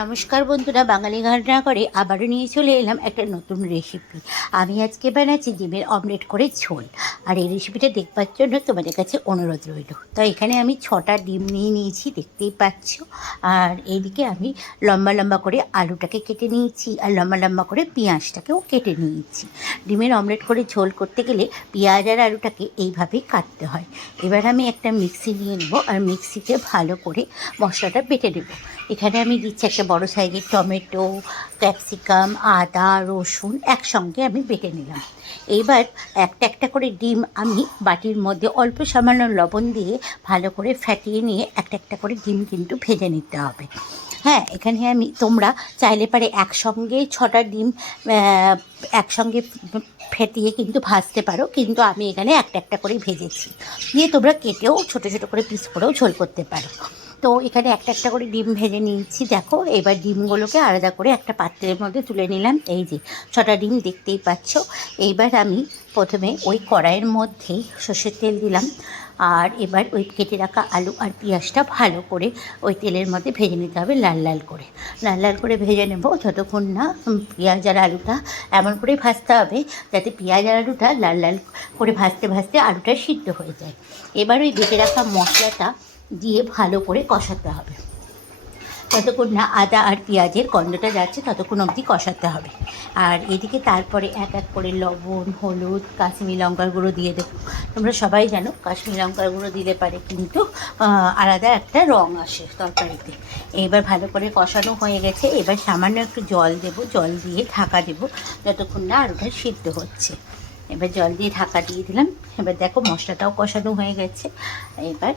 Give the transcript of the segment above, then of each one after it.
নমস্কার বন্ধুরা, বাঙালি রান্না করে আবারও নিয়ে চলে এলাম একটা নতুন রেসিপি। আমি আজকে বানাচ্ছি ডিমের অমলেট করে ঝোল। আর এই রেসিপিটা দেখবার জন্য তোমাদের কাছে অনুরোধ রইল। তো এখানে আমি 6টা ডিম নিয়ে নিয়েছি, দেখতেই পাচ্ছ। আর এইদিকে আমি লম্বা লম্বা করে আলুটাকে কেটে নিয়েছি, আর লম্বা লম্বা করে পেঁয়াজটাকেও কেটে নিয়েছি। ডিমের অমলেট করে ঝোল করতে গেলে পেঁয়াজ আর আলুটাকে এইভাবেই কাটতে হয়। এবার আমি একটা মিক্সি নিয়ে নেবো, আর মিক্সিতে ভালো করে মশলাটা বেটে নেবো। এখানে আমি দিচ্ছি একটা বড় সাইজের টমেটো, ক্যাপসিকাম, আদা, রসুন একসঙ্গে আমি বেটে নিলাম। এইবার একটা একটা করে ডিম আমি বাটির মধ্যে অল্প সামান্য লবণ দিয়ে ভালো করে ফ্যাটিয়ে নিয়ে একটা একটা করে ডিম কিন্তু ভেজে নিতে হবে। হ্যাঁ, এখানে আমি তোমরা চাইলে পারে একসঙ্গে 6টা ডিম একসঙ্গে ফেটিয়ে কিন্তু ভাজতে পারো, কিন্তু আমি এখানে একটা একটা করে ভেজেছি। দিয়ে তোমরা কেটেও ছোটো ছোটো করে পিস করেও ঝোল করতে পারো। তো এখানে একটা একটা করে ডিম ভেজে নিয়েছি। দেখো, এবার ডিমগুলোকে আলাদা করে একটা পাত্রের মধ্যে তুলে নিলাম। এই যে 6টা ডিম দেখতেই পাচ্ছ। এইবার আমি প্রথমে ওই কড়াইয়ের মধ্যেই সর্ষের তেল দিলাম, আর এবার ওই কেটে রাখা আলু আর পেঁয়াজটা ভালো করে ওই তেলের মধ্যে ভেজে নিতে হবে, লাল লাল করে। লাল লাল করে ভেজে নেব যতক্ষণ না পেঁয়াজ আর আলুটা এমন করে ভাজতে হবে যাতে পেঁয়াজ আর আলুটা লাল লাল করে ভাজতে ভাজতে আলুটা সিদ্ধ হয়ে যায়। এবার ওই বেটে রাখা মশলাটা দিয়ে ভালো করে কষাতে হবে, ততক্ষণ না আদা আর পেঁয়াজের গন্ধটা যাচ্ছে ততক্ষণ অবধি কষাতে হবে। আর এদিকে তারপরে এক এক করে লবণ, হলুদ, কাশ্মীরি লঙ্কার গুঁড়ো দিয়ে দেবো। তোমরা সবাই জানো কাশ্মীরি লঙ্কার গুঁড়ো দিলে পারে কিন্তু আলাদা একটা রঙ আসে তরকারিতে। এবার ভালো করে কষানো হয়ে গেছে। এবার সামান্য একটু জল দেবো, জল দিয়ে ঢাকা দেবো যতক্ষণ না আলুটা সিদ্ধ হচ্ছে। এবার জল দিয়ে ঢাকা দিয়ে দিলাম। এবার দেখো মশলাটাও কষানো হয়ে গেছে। এবার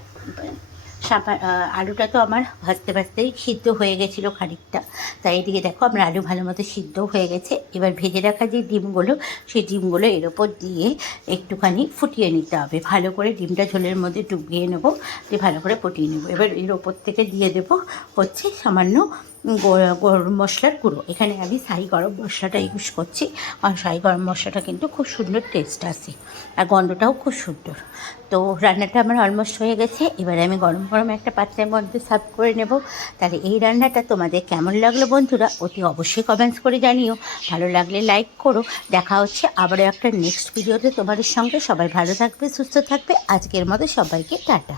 আলুটা তো আমার ভাজতে ভাজতেই সিদ্ধ হয়ে গেছিলো খানিকটা, তাই এদিকে দেখো আমার আলু ভালো মতো সিদ্ধ হয়ে গেছে। এবার ভেজে রাখা যে ডিমগুলো, সেই ডিমগুলো এর ওপর দিয়ে একটুখানি ফুটিয়ে নিতে হবে। ভালো করে ডিমটা ঝোলের মধ্যে ডুবিয়ে নেবো, দিয়ে ভালো করে ফুটিয়ে নেবো। এবার এর ওপর থেকে দিয়ে দেবো হচ্ছে সামান্য গরম মশলার গুঁড়ো। এখানে আমি শাহি গরম মশলাটা ইউজ করছি, আর শাহি গরম মশলাটা কিন্তু খুব সুন্দর টেস্ট আসে, আর গন্ধটাও খুব সুন্দর। তো রান্নাটা আমার অলমোস্ট হয়ে গেছে। এবারে আমি গরম গরম একটা পাত্রের মধ্যে সার্ভ করে নেব। তাহলে এই রান্নাটা তোমাদের কেমন লাগলো বন্ধুরা, অতি অবশ্যই কমেন্টস করে জানিও। ভালো লাগলে লাইক করো। দেখা হচ্ছে আবারও একটা নেক্সট ভিডিওতে তোমাদের সঙ্গে। সবাই ভালো থাকবে, সুস্থ থাকবে। আজকের মতো সবাইকে টাটা।